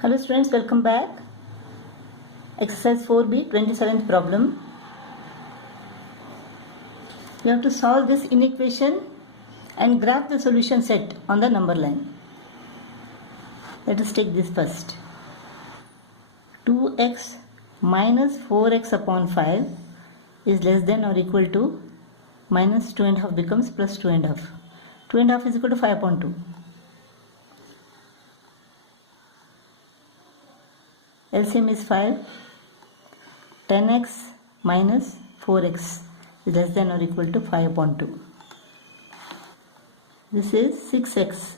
Hello students, welcome back. Exercise 4b, 27th problem. You have to solve this inequation and graph the solution set on the number line. Let us take this first. 2x minus 4x upon 5 is less than or equal to minus 2 and a half becomes plus 2 and a half. 2 and a half is equal to 5 upon 2. LCM is 5. 10x minus 4x is less than or equal to 5 upon 2. This is 6x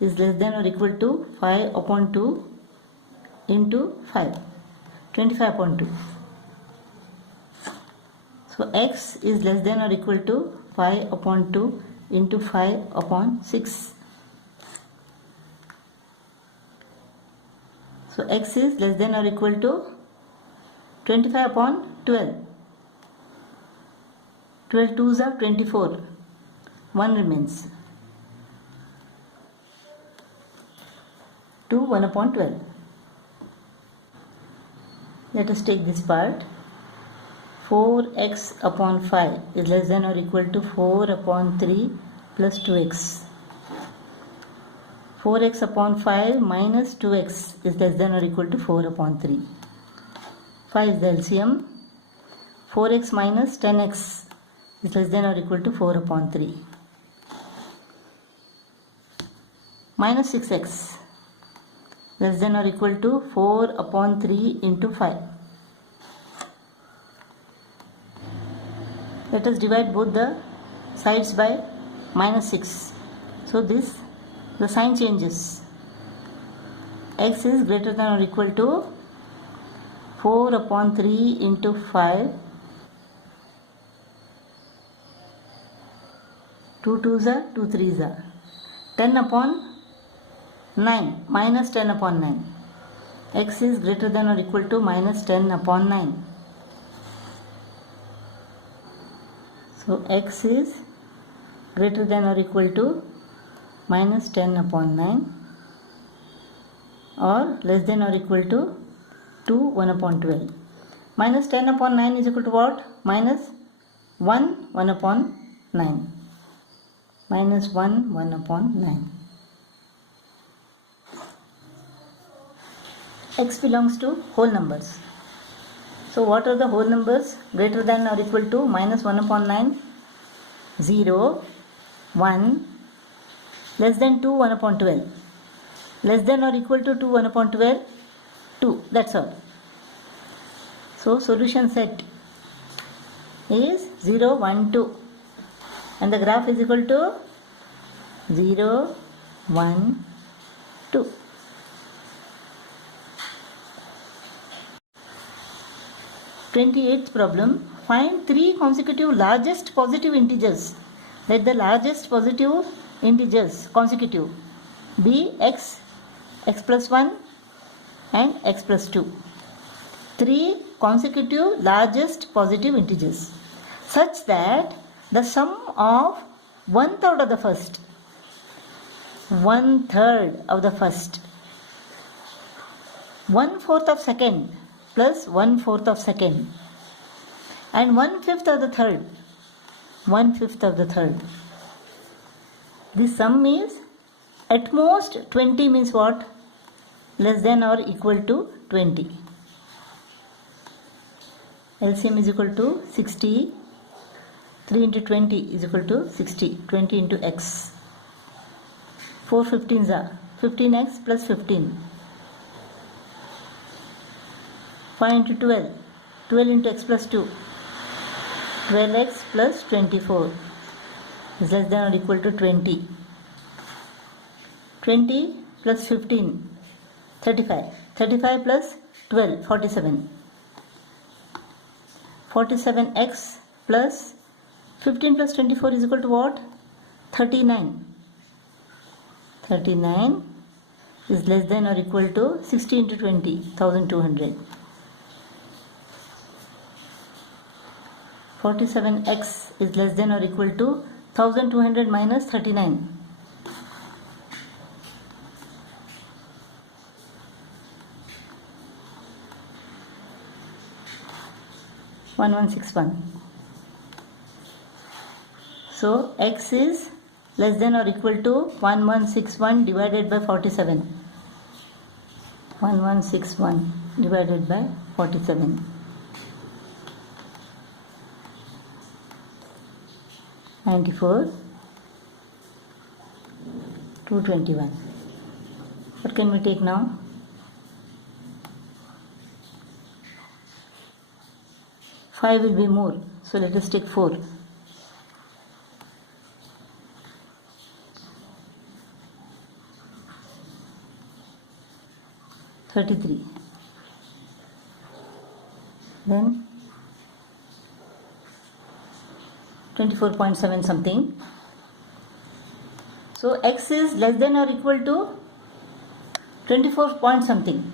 is less than or equal to 5 upon 2 into 5. 25 upon 2. So x is less than or equal to 5 upon 2 into 5 upon 6. So x is less than or equal to 25 upon 12. 12 2s are 24. 1 remains. 2 1 upon 12. Let us take this part. 4x upon 5 is less than or equal to 4 upon 3 plus 2x. 4x upon 5 minus 2x is less than or equal to 4 upon 3. 5 is the LCM. 4x minus 10x is less than or equal to 4 upon 3. Minus 6x less than or equal to 4 upon 3 into 5. Let us divide both the sides by minus 6. So the sign changes. X is greater than or equal to 4 upon 3 into 5. 2 2s are 2 3s are 10 upon 9 minus 10 upon 9. X is greater than or equal to minus 10 upon 9. So x is greater than or equal to minus 10 upon 9 or less than or equal to 2 1 upon 12. Minus 10 upon 9 is equal to what? Minus 1 1 upon 9. Minus 1 1 upon 9. X belongs to whole numbers. So what are the whole numbers greater than or equal to minus 1 upon 9? 0, 1, less than 2, 1 upon 12. Less than or equal to 2, 1 upon 12, 2. That's all. So solution set is 0, 1, 2. And the graph is equal to 0, 1, 2. Twenty-eighth problem. Find 3 consecutive largest positive integers. Let the largest positive integers consecutive be x, x plus 1 and x plus 2. 3 consecutive largest positive integers such that the sum of 1/3 of the first, 1/3 of the first, 1/4 of second plus 1/4 of second and 1/5 of the third, 1/5 of the third. This sum is at most 20 means what? Less than or equal to 20. LCM is equal to 60. 3 into 20 is equal to 60. 20 into x. 4 15s are 15x plus 15. 5 into 12. 12 into x plus 2. 12x plus 24 is less than or equal to 20. 20 plus 15, 35. 35 plus 12, 47. 47x plus 15 plus 24 is equal to what? 39. 39 is less than or equal to 60 into 20, 1200. 47x is less than or equal to 1200 minus 39. 1161. So x is less than or equal to 1161 divided by 47. 1161 divided by 47. 94, 221. What can we take now? Five will be more, so let us take 4. 33. Then 24.7 something. So x is less than or equal to 24 point something.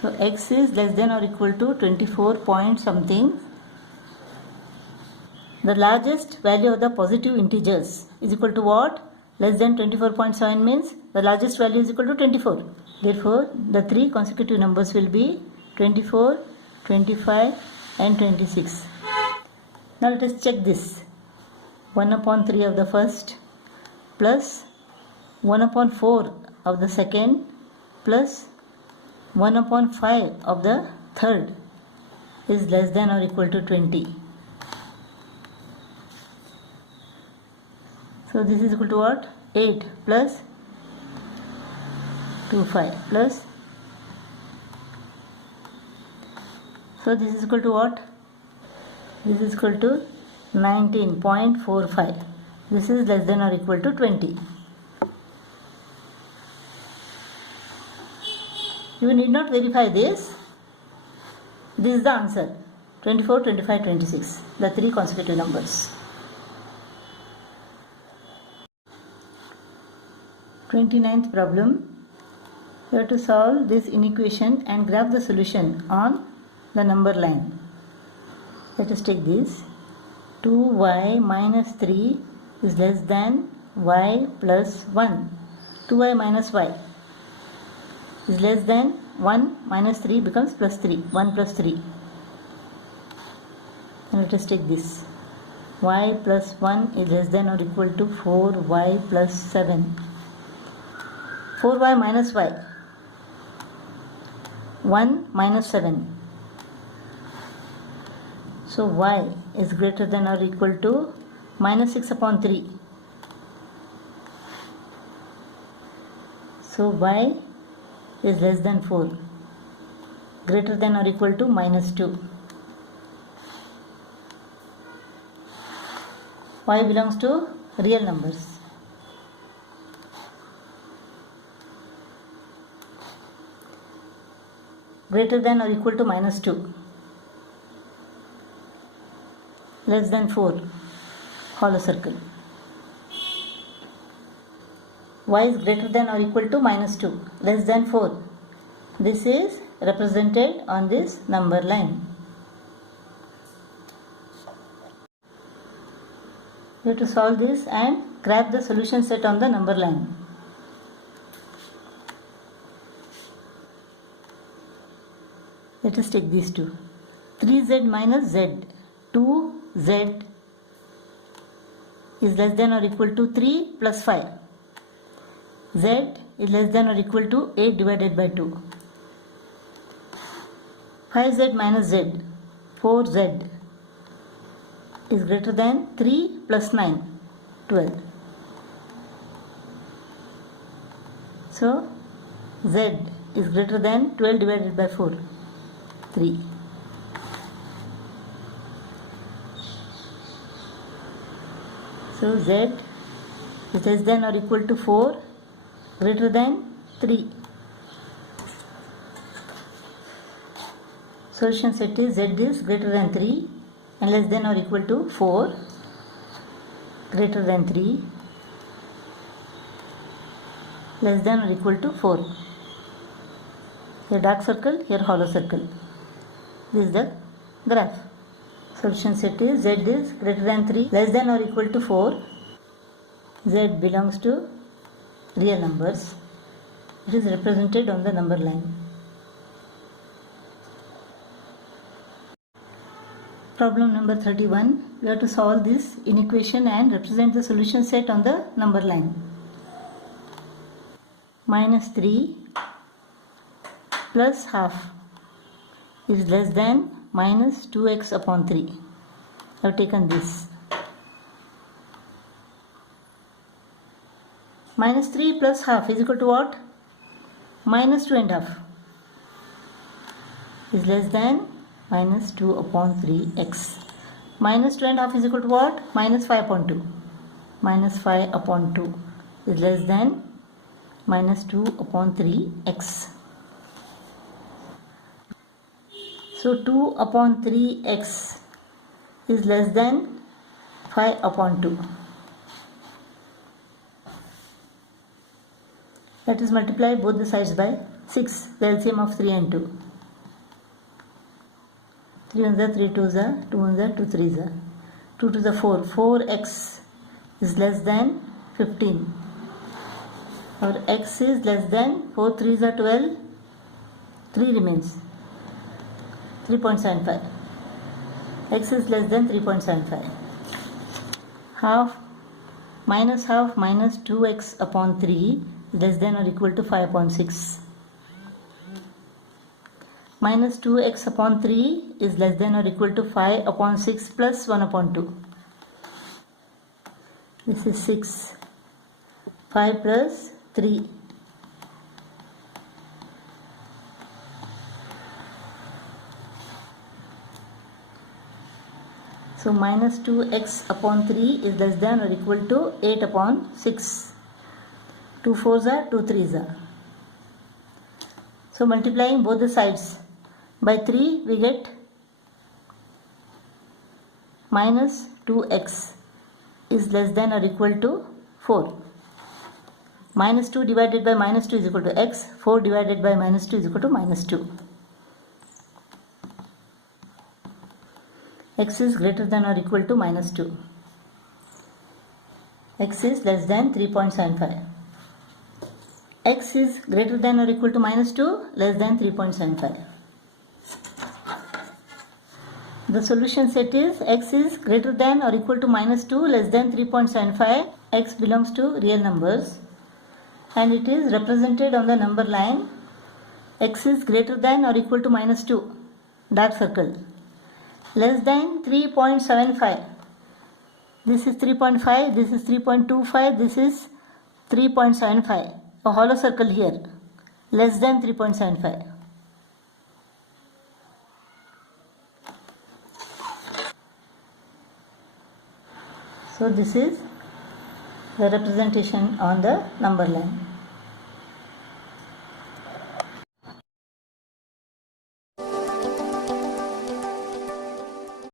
So x is less than or equal to 24 point something. The largest value of the positive integers is equal to what? Less than 24.7 means the largest value is equal to 24. Therefore, the three consecutive numbers will be 24, 25 and 26. Now let us check this. 1 upon 3 of the first plus 1 upon 4 of the second plus 1 upon 5 of the third is less than or equal to 20. So this is equal to what? 8 plus 25 plus. So this is equal to what? This is equal to 19.45. This is less than or equal to 20. You need not verify this. This is the answer. 24, 25, 26. The three consecutive numbers. 29th problem. You have to solve this inequation and graph the solution on the number line. Let us take this. 2y minus 3 is less than y plus 1. 2y minus y is less than 1 minus 3 becomes plus 3. 1 plus 3. And let us take this. Y plus 1 is less than or equal to 4y plus 7. 4y minus y. 1 minus 7. So y is greater than or equal to minus 6 upon 3. So y is less than 4. Greater than or equal to minus 2. Y belongs to real numbers. Greater than or equal to minus 2. Less than 4. Hollow circle. Y is greater than or equal to minus 2. Less than 4. This is represented on this number line. You have to solve this and grab the solution set on the number line. Let us take these two. 3z minus z. 2z is less than or equal to 3 plus 5. Z is less than or equal to 8 divided by 2. 5z minus z. 4z is greater than 3 plus 9. 12. So z is greater than 12 divided by 4. 3. So z is less than or equal to 4, greater than 3. Solution set is z is greater than 3 and less than or equal to 4, greater than 3, less than or equal to 4. Here dark circle, here hollow circle. This is the graph. Solution set is z is greater than 3, less than or equal to 4. Z belongs to real numbers. It is represented on the number line. Problem number 31. We have to solve this inequation and represent the solution set on the number line. Minus 3 plus half is less than minus 2x upon 3. I have taken this. Minus 3 plus half is equal to what? Minus 2 and half is less than minus 2 upon 3x. Minus 2 and half is equal to what? Minus 5 upon 2. Minus 5 upon 2 is less than minus 2 upon 3x. So 2 upon 3x is less than 5 upon 2. Let us multiply both the sides by 6, the LCM of 3 and 2. 3 ones are 3 twos are 2 ones are 2 threes are 2 to the 4. 4x is less than 15. Or x is less than 4 threes are 12. 3 remains 3.75. X is less than 3.75. Half minus 2x upon 3 less than or equal to 5 upon 6. Minus 2x upon 3 is less than or equal to 5 upon 6 plus 1 upon 2. This is 6. 5 plus 3. So minus 2x upon 3 is less than or equal to 8 upon 6. 2 4s are 2 3s are. So multiplying both the sides by 3 we get minus 2x is less than or equal to 4. Minus 2 divided by minus 2 is equal to x. 4 divided by minus 2 is equal to minus 2. X is greater than or equal to minus 2. X is less than 3.75. X is greater than or equal to minus 2, less than 3.75. The solution set is x is greater than or equal to minus 2, less than 3.75. X belongs to real numbers and it is represented on the number line. X is greater than or equal to minus 2, dark circle, less than 3.75. This is 3.5, this is 3.25, this is 3.75. A hollow circle here, less than 3.75. So this is the representation on the number line.